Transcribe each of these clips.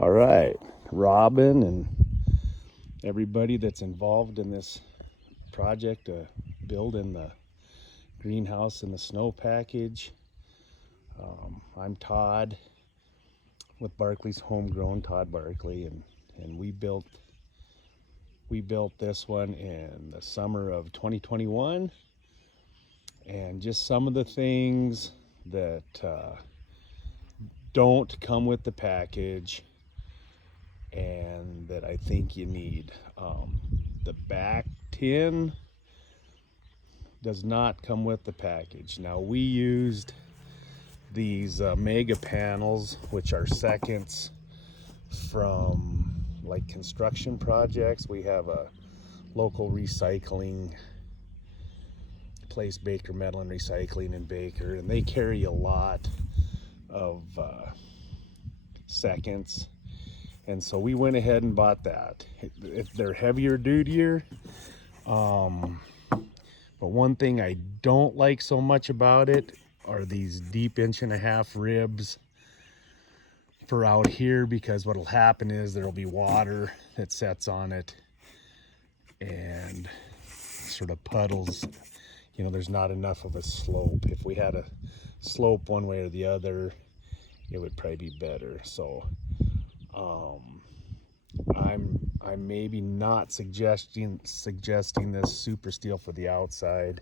All right, Robin and everybody that's involved in this project, building the greenhouse and the snow package. I'm Todd with Barkley's Homegrown, Todd Barkley, and we built this one in the summer of 2021, and just some of the things that don't come with the package and that I think you need. The back tin does not come with the package. Now, we used these mega panels, which are seconds from like construction projects. We have a local recycling place, Baker Metal and Recycling in Baker, and they carry a lot of seconds. And so we went ahead and bought that. They're heavier duty. But one thing I don't like so much about it are these deep 1.5-inch ribs for out here, because what'll happen is there'll be water that sets on it and sort of puddles. You know, there's not enough of a slope. If we had a slope one way or the other, it would probably be better. So I'm maybe not suggesting this super steel for the outside,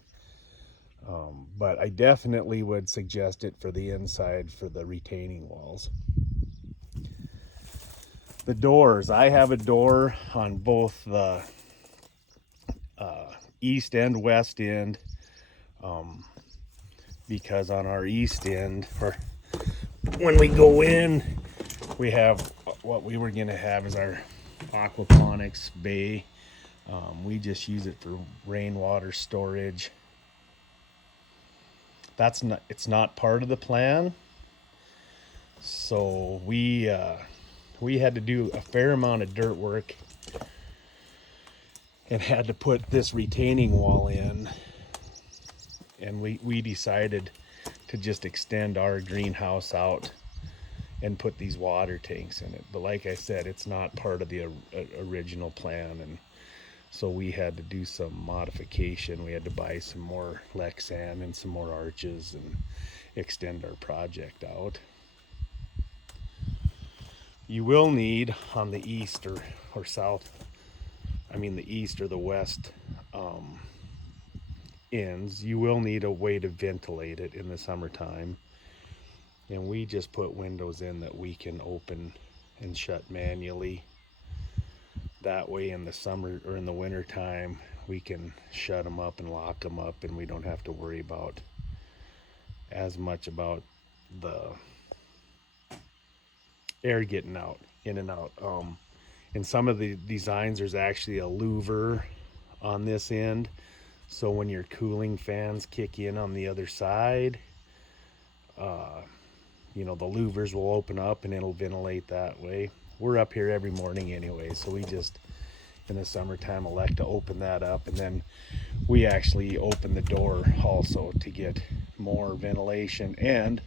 but I definitely would suggest it for the inside for the retaining walls. The doors, I have a door on both the east and west end, because on our east end, or when we go in, we have what we were gonna have is our aquaponics bay. We just use it for rainwater storage. It's not part of the plan. So we had to do a fair amount of dirt work and had to put this retaining wall in. And we decided to just extend our greenhouse out and put these water tanks in it. But like I said, it's not part of the original plan, and so we had to do some modification. We had to buy some more Lexan and some more arches and extend our project out. You will need on the east or south, the east or the west ends, you will need a way to ventilate it in the summertime. And we just put windows in that we can open and shut manually. That way in the summer or in the winter time, we can shut them up and lock them up, and we don't have to worry about as much about the air getting out, in and out. In some of the designs, there's actually a louver on this end. So when your cooling fans kick in on the other side, the louvers will open up and it'll ventilate that way. We're up here every morning anyway, so we just, in the summertime, elect to open that up, and then we actually open the door also to get more ventilation and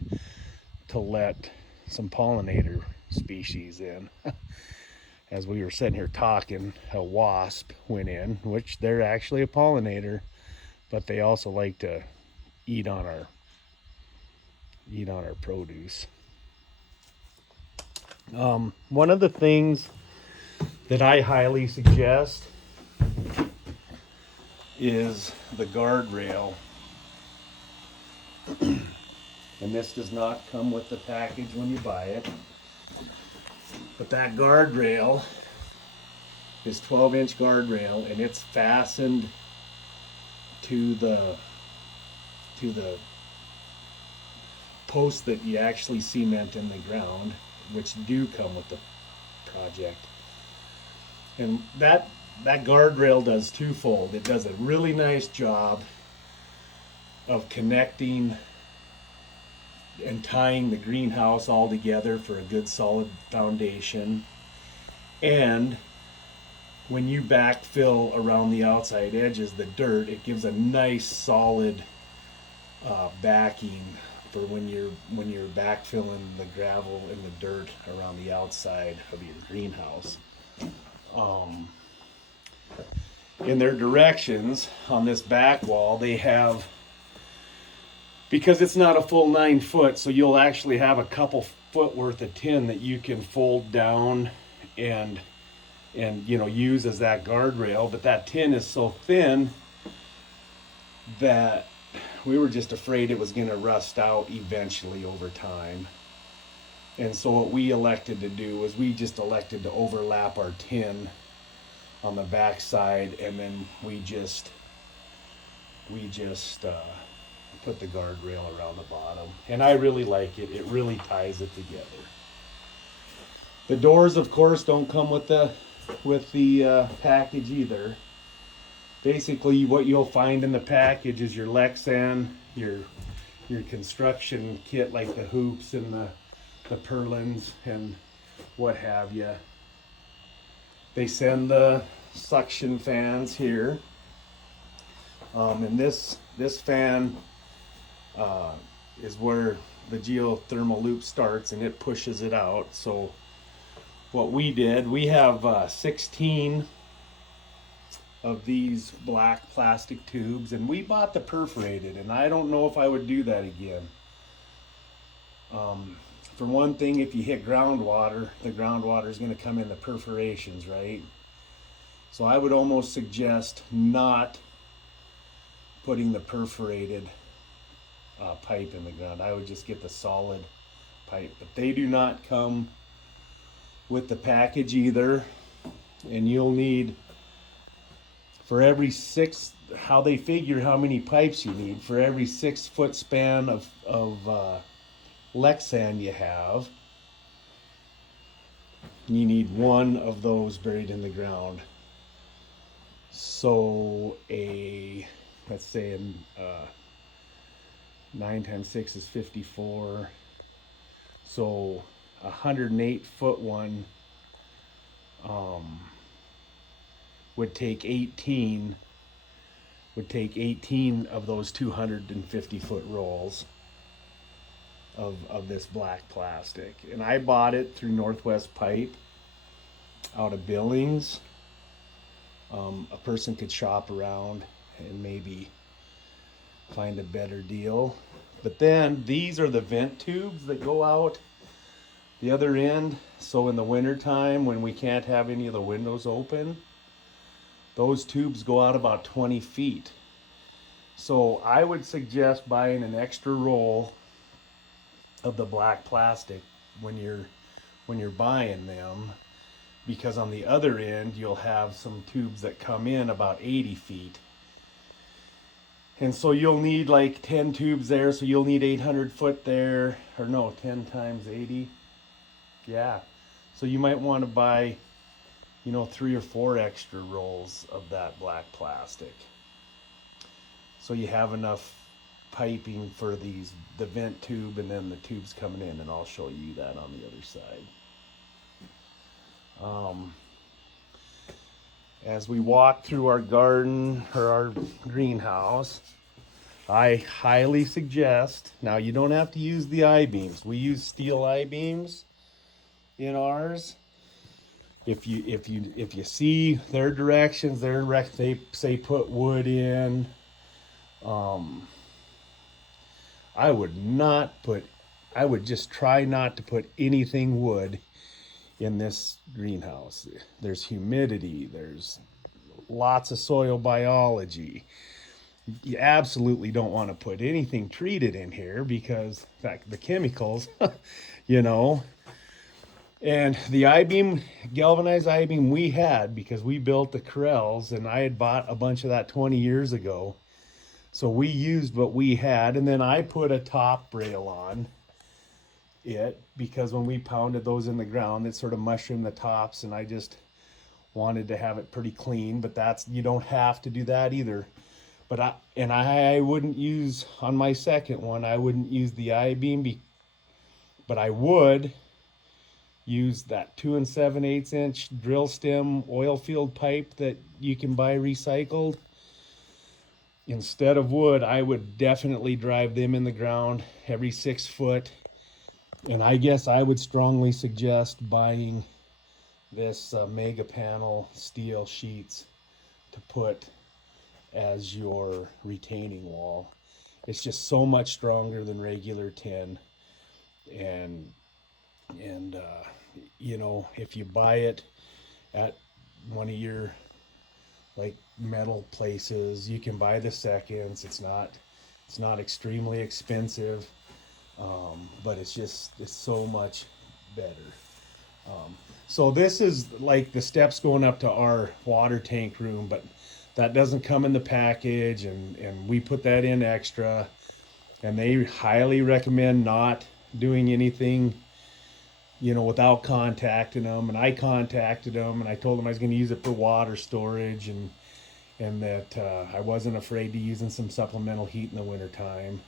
to let some pollinator species in. As we were sitting here talking, a wasp went in, which they're actually a pollinator, but they also like to eat on our produce. One of the things that I highly suggest is the guardrail. And this does not come with the package when you buy it. But that guardrail is 12-inch guardrail, and it's fastened to the posts that you actually cement in the ground, which do come with the project. And that guardrail does twofold. It does a really nice job of connecting and tying the greenhouse all together for a good solid foundation. And when you backfill around the outside edges, the dirt, it gives a nice solid backing for when you're backfilling the gravel and the dirt around the outside of your greenhouse. Um, in their directions on this back wall, they have, because it's not a full 9 foot, so you'll actually have a couple foot worth of tin that you can fold down and use as that guardrail. But that tin is so thin that we were just afraid it was going to rust out eventually over time. And so what we elected to do was we just elected to overlap our tin on the back side, and then we just put the guardrail around the bottom. And I really like it. It really ties it together. The doors, of course, don't come with the package either. Basically, what you'll find in the package is your Lexan, your construction kit, like the hoops and the purlins and what have you. They send the suction fans here, and this fan is where the geothermal loop starts, and it pushes it out. So what we did, we have 16 of these black plastic tubes, and we bought the perforated, and I don't know if I would do that again. For one thing, if you hit groundwater, the groundwater is going to come in the perforations, right? So I would almost suggest not putting the perforated pipe in the ground. I would just get the solid pipe, but they do not come with the package either. And you'll need, for every how they figure how many pipes you need, for every 6 foot span of Lexan you have, you need one of those buried in the ground. So let's say 9 times 6 is 54. So 108 foot one would take 18 of those 250 foot rolls of this black plastic. And I bought it through Northwest Pipe out of Billings. A person could shop around and maybe find a better deal. But then these are the vent tubes that go out the other end. So in the winter time, when we can't have any of the windows open, those tubes go out about 20 feet. So I would suggest buying an extra roll of the black plastic when you're buying them, because on the other end you'll have some tubes that come in about 80 feet. And so you'll need like 10 tubes there, so you'll need 800 foot there, or no, 10 times 80. Yeah. So you might want to buy, 3 or 4 extra rolls of that black plastic, so you have enough piping for the vent tube and then the tubes coming in, and I'll show you that on the other side. As we walk through our garden or our greenhouse, I highly suggest, now you don't have to use the I-beams. We use steel I-beams in ours. If you see their directions, they say put wood in. I would just try not to put anything wood in this greenhouse. There's humidity, there's lots of soil biology. You absolutely don't want to put anything treated in here, because in fact the chemicals, and the I-beam, galvanized I-beam we had, because we built the corrals, and I had bought a bunch of that 20 years ago. So we used what we had, and then I put a top rail on it, because when we pounded those in the ground, it sort of mushroomed the tops, and I just wanted to have it pretty clean. But you don't have to do that either. But I wouldn't use, on my second one, I wouldn't use the I-beam, but I would use that 2 7/8 inch drill stem oil field pipe that you can buy recycled. instead of wood, I would definitely drive them in the ground every 6 foot. And I guess I would strongly suggest buying this mega panel steel sheets to put as your retaining wall. It's just so much stronger than regular tin. And and you know, if you buy it at one of your like metal places, you can buy the seconds. It's not extremely expensive, but it's so much better. So this is like the steps going up to our water tank room, but that doesn't come in the package, and we put that in extra. And they highly recommend not doing anything, you know, without contacting them. And I contacted them, and I told them I was going to use it for water storage, and that I wasn't afraid to using some supplemental heat in the wintertime.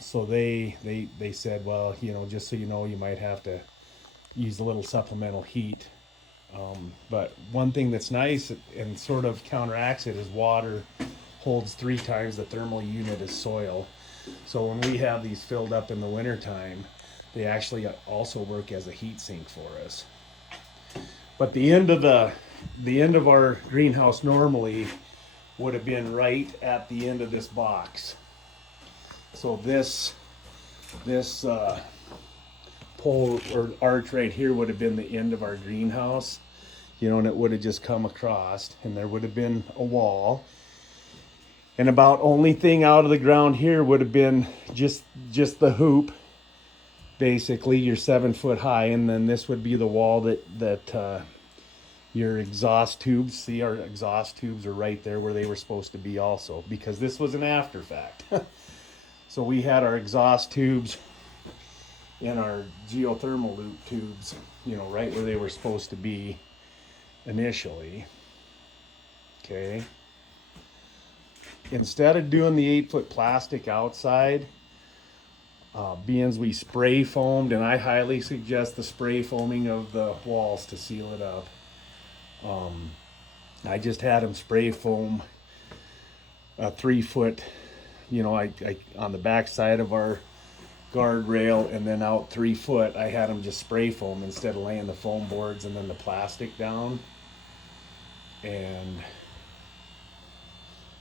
So they said, well, you know, just so you know, you might have to use a little supplemental heat. But one thing that's nice and sort of counteracts it is water holds 3 times the thermal unit as soil. So when we have these filled up in the wintertime, they actually also work as a heat sink for us. But the end of our greenhouse normally would have been right at the end of this box. So this pole or arch right here would have been the end of our greenhouse, you know, and it would have just come across, and there would have been a wall. And about only thing out of the ground here would have been just the hoop, basically you're 7 foot high, and then this would be the wall that your exhaust tubes. See, our exhaust tubes are right there where they were supposed to be also, because this was an after fact. So we had our exhaust tubes and our geothermal loop tubes, you know, right where they were supposed to be initially. Okay. Instead of doing the 8 foot plastic outside, being we spray foamed, and I highly suggest the spray foaming of the walls to seal it up. I just had them spray foam a 3 foot, you know, I on the back side of our guardrail, and then out 3 foot, I had them just spray foam instead of laying the foam boards and then the plastic down. And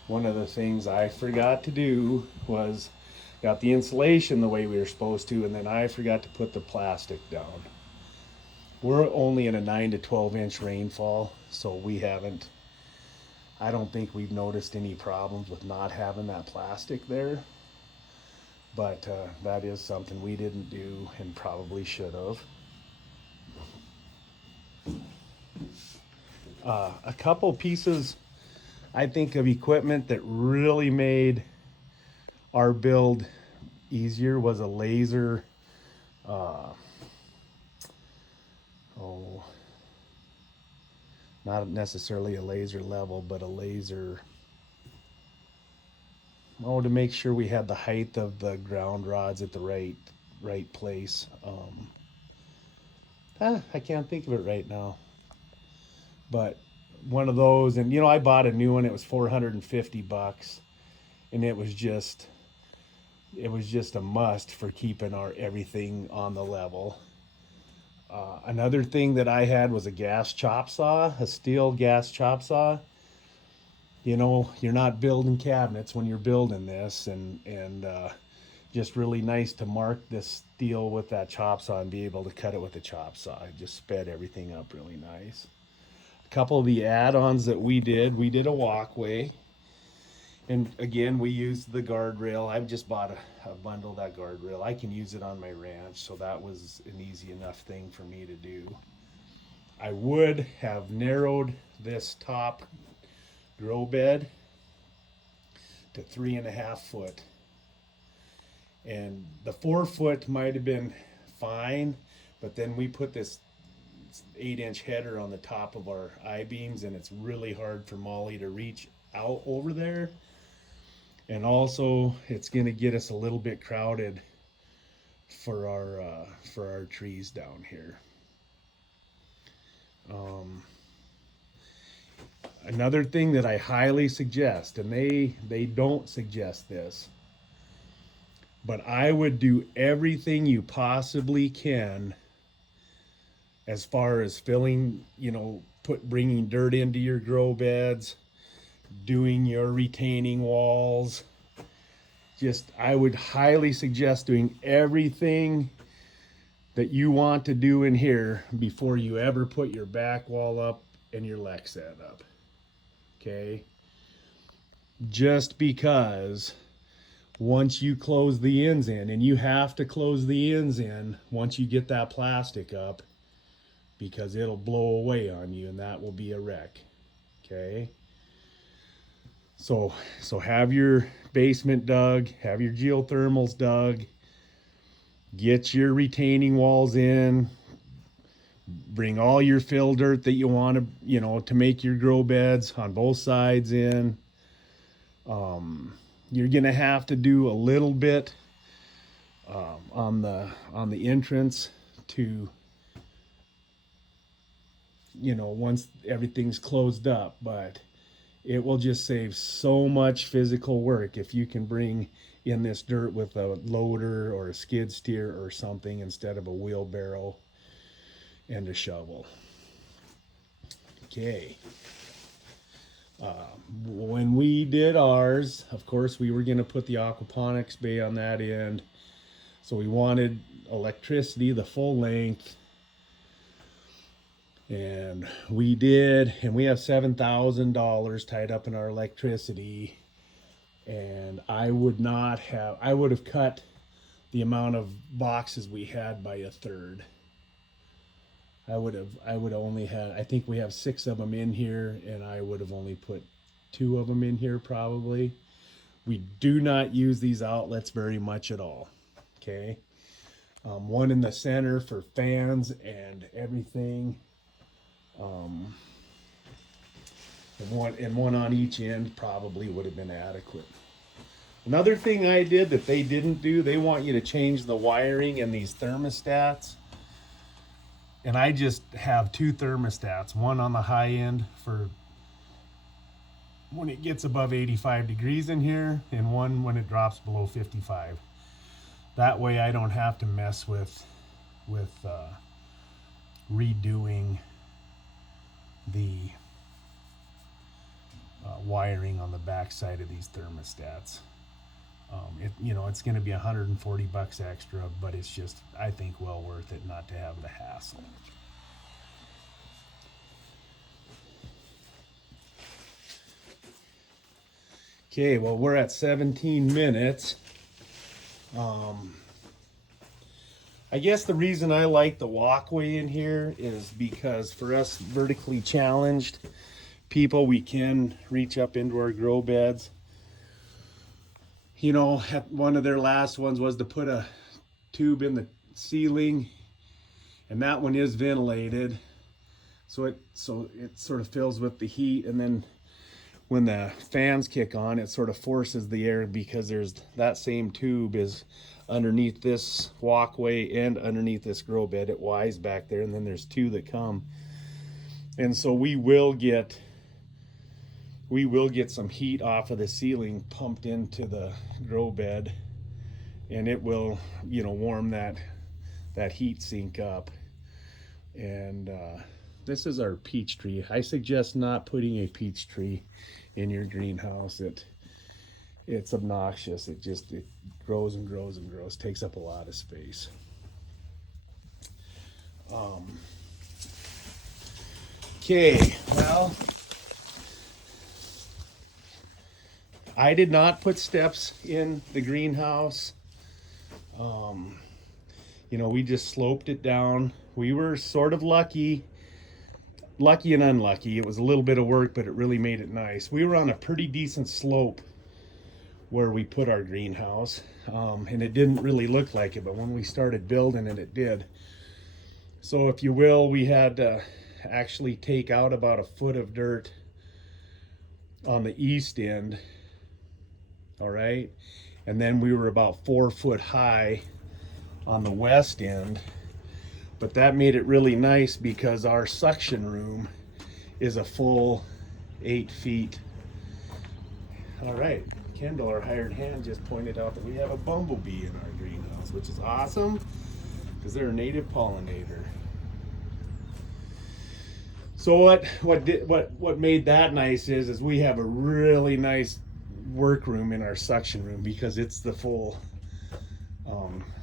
one of the things I forgot to do was got the insulation the way we were supposed to, and then I forgot to put the plastic down. We're only in a 9 to 12 inch rainfall, so I don't think we've noticed any problems with not having that plastic there. But that is something we didn't do and probably should have. A couple pieces, I think, of equipment that really made our build easier was a laser. Oh, not necessarily a laser level, but a laser. Oh, to make sure we had the height of the ground rods at the right place. I can't think of it right now. But one of those, and you know, I bought a new one. It was $450, and it was just a must for keeping our everything on the level. Another thing that I had was a gas chop saw, a steel gas chop saw. You know, you're not building cabinets when you're building this, and just really nice to mark this steel with that chop saw and be able to cut it with a chop saw. It just sped everything up really nice. A couple of the add-ons that we did a walkway, and again we used the guardrail. I've just bought a bundle of that guardrail. I can use it on my ranch, so that was an easy enough thing for me to do. I would have narrowed this top grow bed to 3.5 foot, and the 4 foot might have been fine, but then we put this 8 inch header on the top of our I-beams, and it's really hard for Molly to reach out over there. And also it's going to get us a little bit crowded for our trees down here. Another thing that I highly suggest, and they don't suggest this, but I would do everything you possibly can as far as filling, bringing dirt into your grow beds, doing your retaining walls. I would highly suggest doing everything that you want to do in here before you ever put your back wall up and your Lexan up. Okay? Just because once you close the ends in, and you have to close the ends in once you get that plastic up, because it'll blow away on you and that will be a wreck. Okay? So have your basement dug, have your geothermals dug, get your retaining walls in, bring all your fill dirt that you want to make your grow beds on both sides in. You're gonna have to do a little bit on the entrance to, once everything's closed up, but it will just save so much physical work if you can bring in this dirt with a loader or a skid steer or something instead of a wheelbarrow and a shovel. Okay. When we did ours, of course, we were going to put the aquaponics bay on that end. So we wanted electricity the full length. And we did, and we have $7,000 tied up in our electricity. And I would have cut the amount of boxes we had by a third. I would only had, I think we have 6 of them in here, and I would have only put 2 of them in here probably. We do not use these outlets very much at all. Okay. One in the center for fans and everything. And one on each end probably would have been adequate. Another thing I did that they didn't do, they want you to change the wiring in these thermostats. And I just have 2 thermostats, one on the high end for when it gets above 85 degrees in here, and one when it drops below 55. That way I don't have to mess with redoing the wiring on the back side of these thermostats. It's going to be $140 extra, but it's just, I think, well worth it not to have the hassle. Okay, well, we're at 17 minutes. I guess the reason I like the walkway in here is because for us vertically challenged people, we can reach up into our grow beds. One of their last ones was to put a tube in the ceiling, and that one is ventilated, so it sort of fills with the heat, and then when the fans kick on, it sort of forces the air, because there's that same tube is underneath this walkway and underneath this grow bed. It Y's back there, and then there's 2 that come, and so we will get some heat off of the ceiling pumped into the grow bed, and it will, warm that heat sink up. And this is our peach tree. I suggest not putting a peach tree in your greenhouse. It's obnoxious. It grows and grows and grows, takes up a lot of space. Okay, well, I did not put steps in the greenhouse. We just sloped it down. We were sort of lucky and unlucky. It was a little bit of work, but it really made it nice. We were on a pretty decent slope where we put our greenhouse, and it didn't really look like it, but when we started building it, it did. So if you will, we had to actually take out about a foot of dirt on the east end. All right, and then we were about 4 foot high on the west end, but that made it really nice because our suction room is a full 8 feet. All right, Kendall, our hired hand, just pointed out that we have a bumblebee in our greenhouse, which is awesome because they're a native pollinator. So what made that nice is we have a really nice workroom in our suction room because it's the full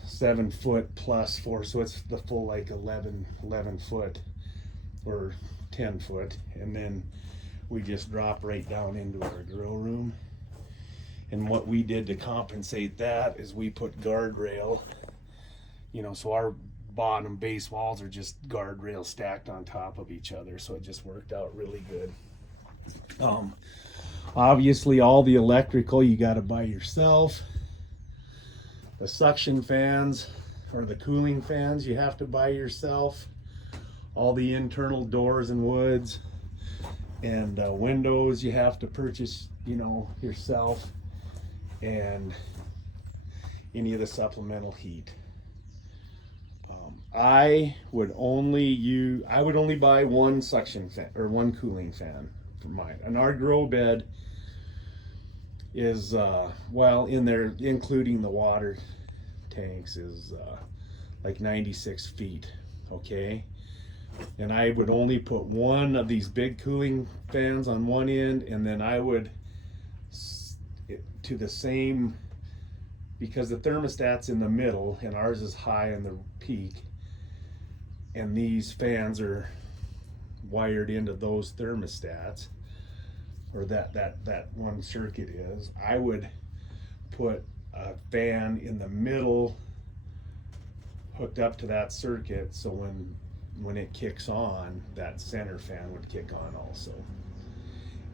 7 foot plus 4, so it's the full like 11 foot or 10 foot, and then we just drop right down into our grill room. And what we did to compensate that is we put guardrail, so our bottom base walls are just guardrail stacked on top of each other, so it just worked out really good. Obviously all the electrical you got to buy yourself. The suction fans or the cooling fans you have to buy yourself. All the internal doors and woods and windows you have to purchase yourself, and any of the supplemental heat. I would only buy one suction fan or one cooling fan for mine. And our grow bed is in there, including the water tanks, is like 96 feet. Okay, and I would only put one of these big cooling fans on one end, and then I would to the same, because the thermostat's in the middle and ours is high in the peak, and these fans are wired into those thermostats, or that one circuit is. I would put a fan in the middle hooked up to that circuit, so when it kicks on, that center fan would kick on also.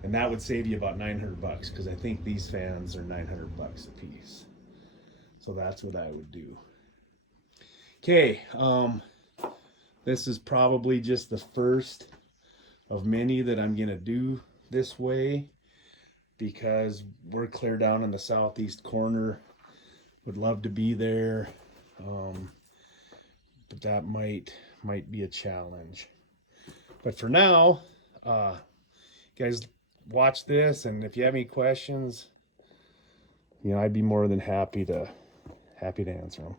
And that would save you about $900 because I think these fans are $900 a piece. So that's what I would do. Okay, this is probably just the first of many that I'm gonna do this way, because we're clear down in the southeast corner. Would love to be there, but that might be a challenge. But for now, guys, watch this, and if you have any questions, I'd be more than happy to answer them.